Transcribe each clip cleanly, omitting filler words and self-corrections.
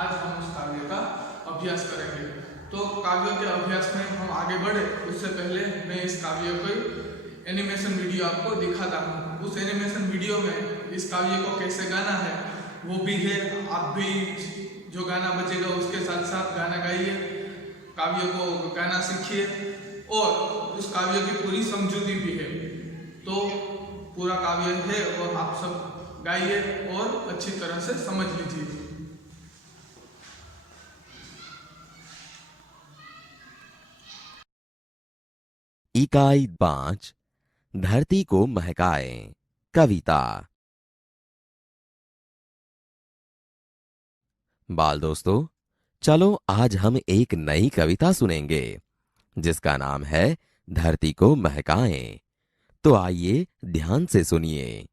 आज हम उस काव्य का अभ्यास करेंगे। तो काव्य के अभ्यास में हम आगे बढ़े उससे पहले मैं इस काव्य को एनिमेशन वीडियो आपको दिखाता हूँ। उस एनिमेशन वीडियो में इस काव्य को कैसे गाना है वो भी है। आप भी जो गाना बजेगा उसके साथ साथ गाना गाइए, काव्य को गाना सीखिए और उस काव्य की पूरी समझूती भी है। तो पूरा काव्य है और आप सब गाइए और अच्छी तरह से समझ लीजिए। इकाई 5 धरती को महकाए। कविता। बाल दोस्तों, चलो आज हम एक नई कविता सुनेंगे जिसका नाम है धरती को महकाएं। तो आइए ध्यान से सुनिए।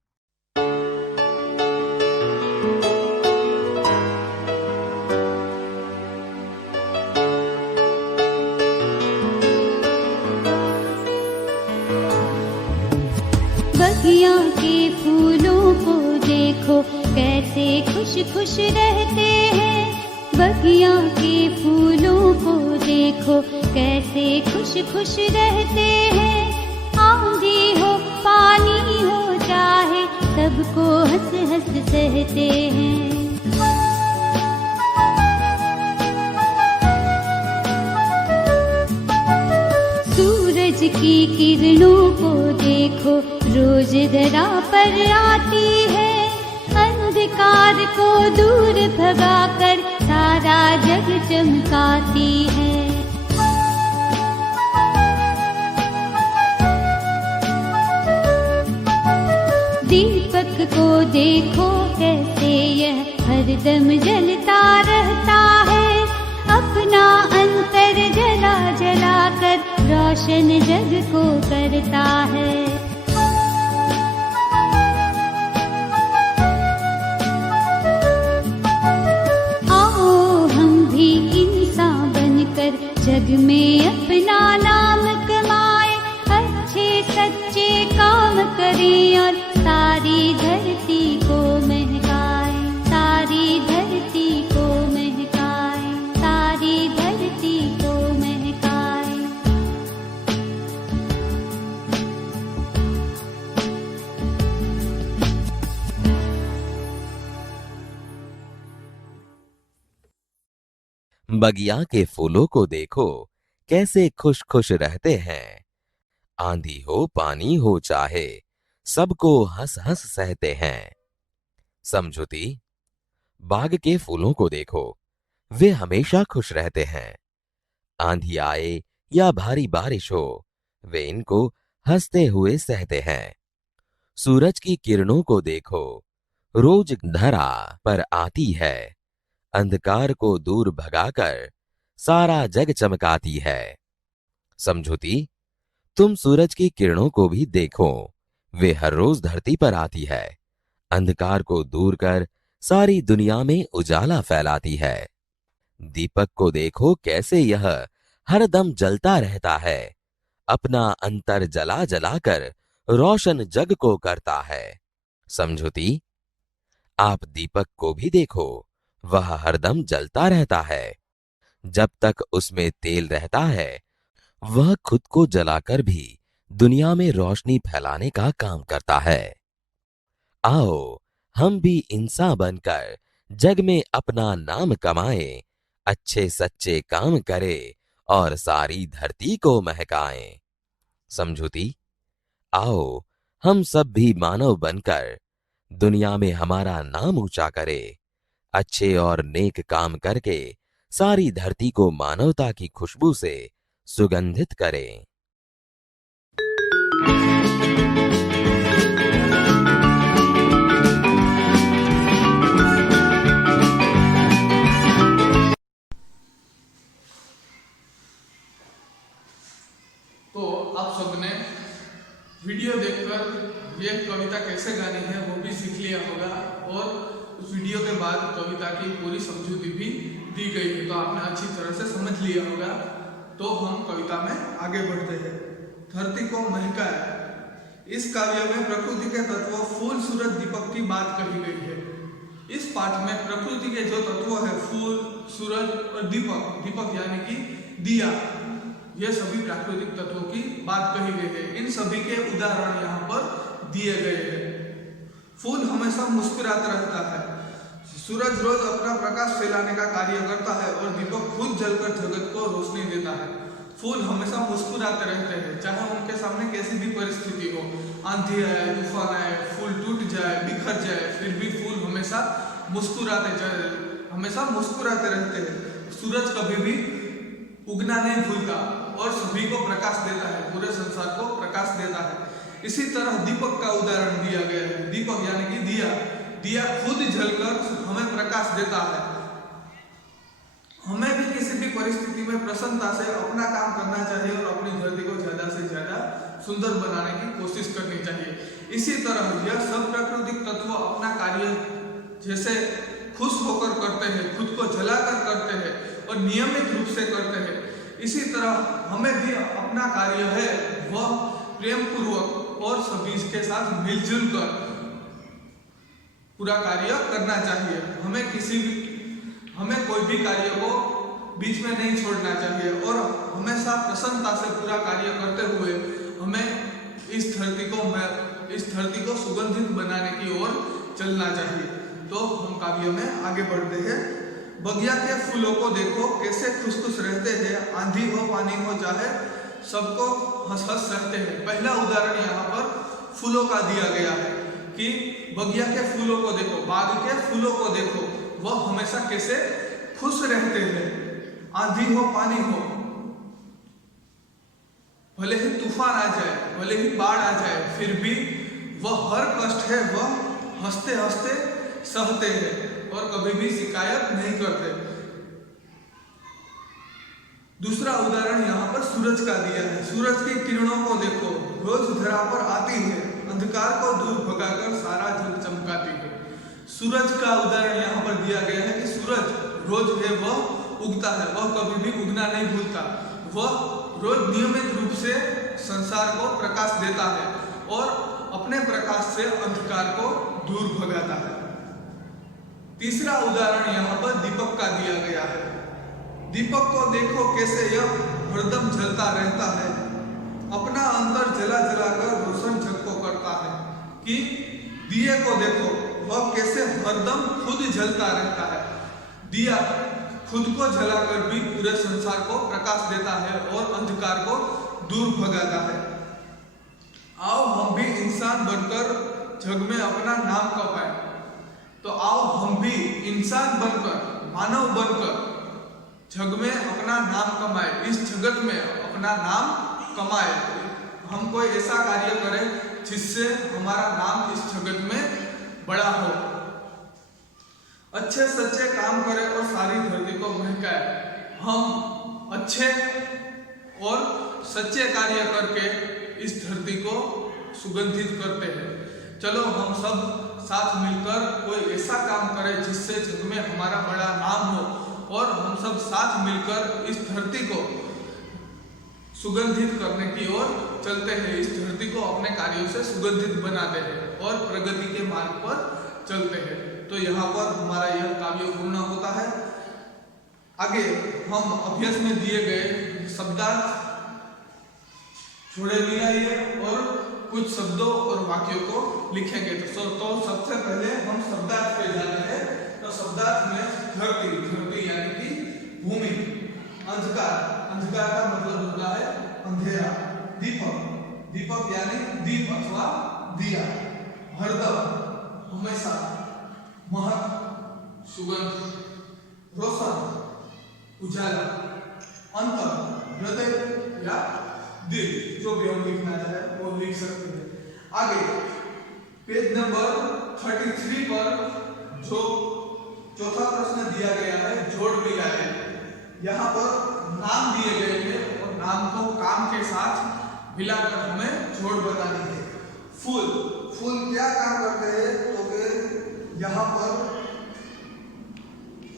बगिया के फूलों को देखो कैसे खुश खुश रहते हैं। बगिया के फूलों को देखो कैसे खुश खुश रहते हैं। आंधी हो पानी हो चाहे सबको हंस हंस सहते हैं। सूरज की किरणों को देखो रोज धरा पर आती है। अंधकार को दूर भगाकर सारा जग चमकाती है। दीपक को देखो कैसे यह हरदम जलता रहता है। अपना अंतर जला जला कर रोशन जग को करता है। आओ हम भी इंसान बनकर जग में अपना नाम कमाए। अच्छे सच्चे काम करें और सारी धरती को महकाए। सारी धरती को महकाए। सारी धरती को महकाए। बगिया के फूलों को देखो कैसे खुश खुश रहते हैं। आंधी हो पानी हो चाहे सबको हंस हंस सहते हैं। समझुती। बाग के फूलों को देखो, वे हमेशा खुश रहते हैं। आंधी आए या भारी बारिश हो, वे इनको हंसते हुए सहते हैं। सूरज की किरणों को देखो, रोज धरा पर आती है। अंधकार को दूर भगाकर सारा जग चमकाती है। समझुती। तुम सूरज की किरणों को भी देखो, वे हर रोज धरती पर आती है। अंधकार को दूर कर सारी दुनिया में उजाला फैलाती है। दीपक को देखो कैसे यह हरदम जलता रहता है। अपना अंतर जला जला कर रोशन जग को करता है। समझुती। आप दीपक को भी देखो, वह हरदम जलता रहता है। जब तक उसमें तेल रहता है वह खुद को जलाकर भी दुनिया में रोशनी फैलाने का काम करता है। आओ हम भी इंसान बनकर जग में अपना नाम कमाएं। अच्छे सच्चे काम करें और सारी धरती को महकाएं। समझुती। आओ हम सब भी मानव बनकर दुनिया में हमारा नाम ऊंचा करें। अच्छे और नेक काम करके सारी धरती को मानवता की खुशबू से सुगंधित करें। तो आप सबने वीडियो देखकर ये कविता कैसे गानी है वो भी सीख लिया होगा और उस वीडियो के बाद कविता की पूरी समझूती भी दी गई है, तो आपने अच्छी तरह से समझ लिया होगा। तो हम कविता में आगे बढ़ते हैं। धरती को महकाए। इस काव्य में प्रकृति के तत्व फूल, सूरज, दीपक की बात कही गई है। इस पाठ में प्रकृति के जो तत्व है फूल, सूरज और दीपक, दीपक यानी कि दिया, ये सभी प्राकृतिक तत्वों की बात कही गई है। इन सभी के उदाहरण यहाँ पर दिए गए हैं। फूल हमेशा मुस्कुराता रहता है, सूरज रोज अपना प्रकाश फैलाने का कार्य करता है और दीपक खुद जलकर जगत को रोशनी देता है। फूल हमेशा मुस्कुराते रहते हैं, चाहे उनके सामने कैसी भी परिस्थिति हो, आंधी आए, तूफान आए, फूल टूट जाए, बिखर जाए, फिर भी फूल हमेशा मुस्कुराते रहते हैं। सूरज कभी भी उगना नहीं भूलता और सभी को प्रकाश देता है, पूरे संसार को प्रकाश देता है। इसी तरह दीपक का उदाहरण दिया गया है। दीपक यानी कि दिया, दिया खुद जलकर हमें प्रकाश देता है। हमें भी किसी भी परिस्थिति में प्रसन्नता से अपना काम करना चाहिए और अपनी धरती को ज्यादा से ज्यादा सुंदर बनाने की कोशिश करनी चाहिए। इसी तरह यह सब प्राकृतिक तत्व अपना कार्य जैसे खुश होकर करते हैं, खुद को जलाकर करते हैं और नियमित रूप से करते हैं, इसी तरह हमें भी अपना कार्य है वह प्रेम पूर्वक और सभी के साथ मिलजुल कर पूरा कार्य करना चाहिए। हमें कोई भी कार्य को बीच में नहीं छोड़ना चाहिए और हमेशा प्रसन्नता से पूरा कार्य करते हुए हमें इस धरती को सुगंधित बनाने की ओर चलना चाहिए। तो हम काव्य में आगे बढ़ते हैं। बगिया के फूलों को देखो कैसे खुश खुश रहते हैं, आंधी हो पानी हो चाहे सबको हंस हंस रहते हैं। पहला उदाहरण यहाँ पर फूलों का दिया गया है कि बगिया के फूलों को देखो, बाग के फूलों को देखो, वह हमेशा कैसे खुश रहते हैं, आंधी हो पानी हो, भले ही तूफान आ जाए, भले ही बाढ़ आ जाए, फिर भी वह हर कष्ट है वह हंसते हंसते सहते हैं और कभी भी शिकायत नहीं करते। दूसरा उदाहरण यहाँ पर सूरज का दिया है। सूरज की किरणों को देखो, रोज धरा पर आती है, अंधकार को दूर भगाकर सारा जग चमकाती है। सूरज का उदाहरण यहाँ पर दिया गया है कि सूरज रोज है वह उगता है, वह कभी भी उगना नहीं भूलता, वह रोज नियमित रूप से संसार को प्रकाश देता है और अपने प्रकाश से अंधकार को दूर भगाता है। तीसरा उदाहरण यहाँ पर दीपक का दिया गया है। दीपक को देखो कैसे यह हरदम जलता रहता है, अपना अंतर जला जलाकर रोशन जग को करता है। कि दिए को देखो वह कैसे हरदम खुद जलता रहता है, दिया खुद को जलाकर भी पूरे संसार को प्रकाश देता है और अंधकार को दूर भगाता है। आओ हम भी इंसान बनकर जग में अपना नाम कमाएं। तो आओ हम भी इंसान बनकर, मानव बनकर जग में अपना नाम कमाए, इस जगत में अपना नाम कमाए। हम कोई ऐसा कार्य करें जिससे हमारा नाम इस जगत में बड़ा हो, अच्छे सच्चे काम करें और सारी धरती को महकाए। हम अच्छे और सच्चे कार्य करके इस धरती को सुगंधित करते हैं। चलो हम सब साथ मिलकर कोई ऐसा काम करें जिससे जग में हमारा बड़ा नाम हो और हम सब साथ मिलकर इस धरती को सुगंधित करने की ओर चलते हैं, इस धरती को अपने कार्यों से सुगंधित बनाते हैं और प्रगति के मार्ग पर चलते हैं। तो यहाँ पर हमारा यह काव्य पूर्ण होता है। आगे हम अभ्यास में दिए गए शब्दार्थ जोड़े मिलाइए और कुछ शब्दों और वाक्यों को लिखेंगे। तो सबसे पहले हम शब्दार्थ पे जाते हैं। तो शब्दार्थ में धरती, धरती यानी कि भूमि, अंधकार, अंधकार का मतलब होता है अंधेरा, दीपक, दीपक यानी दीप अथवा दिया, हरदम हमेशा, महक सुगंध, रोशन उजाला, अंतर हृदय या दिल, जो भी हम लिखना चाहे वो लिख सकते हैं। आगे पेज नंबर 33 पर जो चौथा प्रश्न दिया गया है, जोड़ मिलाए। यहाँ पर नाम दिए गए हैं और नाम को काम के साथ मिलाकर हमें जोड़ बनानी है। फूल, फूल क्या काम करते हैं? तो फिर यहाँ पर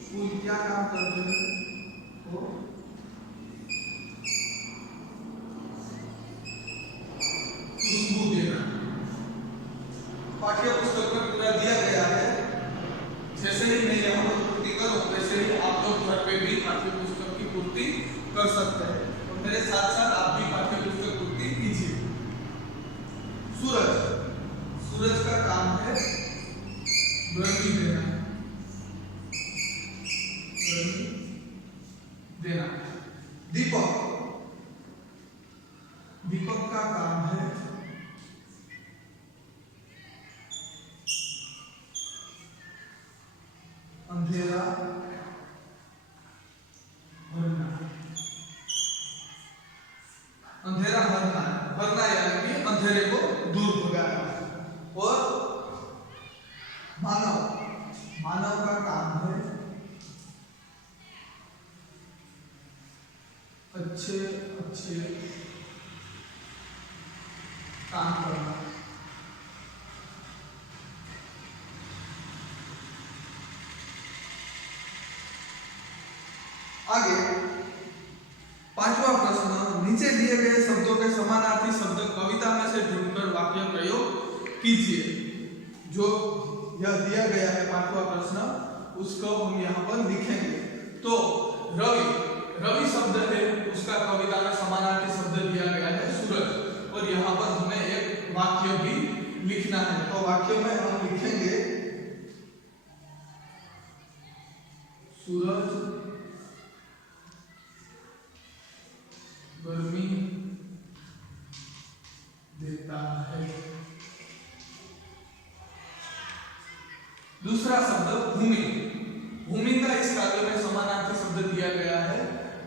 फूल क्या काम करते हैं? तो खुशबू देना। पाठ्य पुस्तक में पूरा दिया गया है। जैसे ही मैं यहाँ पर पूर्ति करूँ वैसे ही आप लोग घर वे भी पाठ्य पुस्तक की पूर्ति कर सकते हैं। तो मेरे साथ साथ आप भी पाठ्य पुस्तक पूर्ति कीजिए। सूरज, सूरज का काम है गर्मी देना, गर्मी देना। दीपक, दीपक का काम है अंधेरा भरना, अंधेरा भरना, भरना यानी कि अंधेरे को दूर भगाना। और मानव, मानव का काम है अच्छे अच्छे काम करना। आगे पांचवा प्रश्न, नीचे दिए गए शब्दों के समानार्थी शब्द कविता में से ढूंढकर वाक्य प्रयोग कीजिए। जो यह दिया गया है पांचवा प्रश्न, उसको हम यहाँ पर लिखेंगे। तो रवि, रवि शब्द है, उसका कविता में समानार्थी शब्द दिया गया है सूरज, और यहाँ पर हमें एक वाक्य भी लिखना है। तो वाक्य में हम लिखेंगे सूरज गर्मी देता है। दूसरा शब्द भूमि, भूमि का इस काव्य में समानार्थी शब्द दिया गया है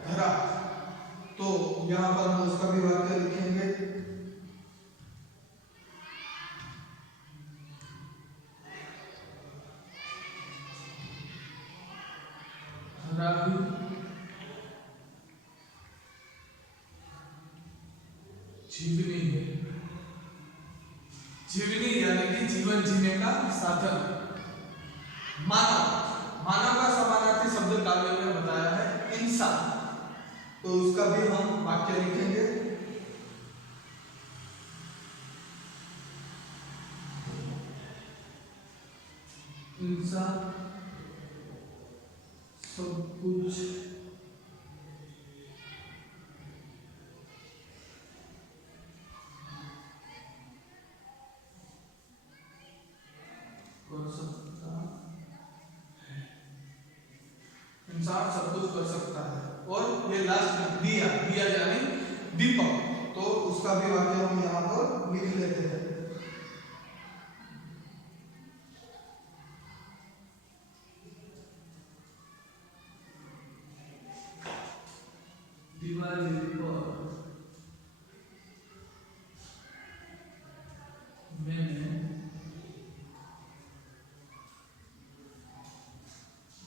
धरा। तो यहां पर हम उसका भी वाक्य लिखेंगे धरा भी जीवनी है। जीवनी यानी कि जीवन जीने का साधन। मानव, मानव का समानार्थी शब्द काव्य में बताया है इंसान। तो उसका भी हम वाक्य लिखेंगे इंसान सब कुछ कर सकता है, इंसान सब कुछ कर सकता है। और ये लास्ट में दिया, दिया यानी दीपक, तो उसका भी वाक्य हम यहाँ पर लिख लेते हैं। दिवाली पर मैंने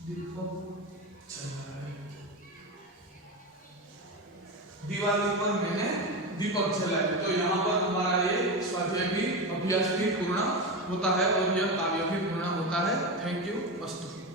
दीपक जलाए, दिवाली पर मैंने दीपक जलाए। तो यहाँ पर हमारा ये स्वाध्याय भी, अभ्यास भी पूर्ण होता है और यह काव्य भी पूर्ण होता है। Thank you. अस्तु।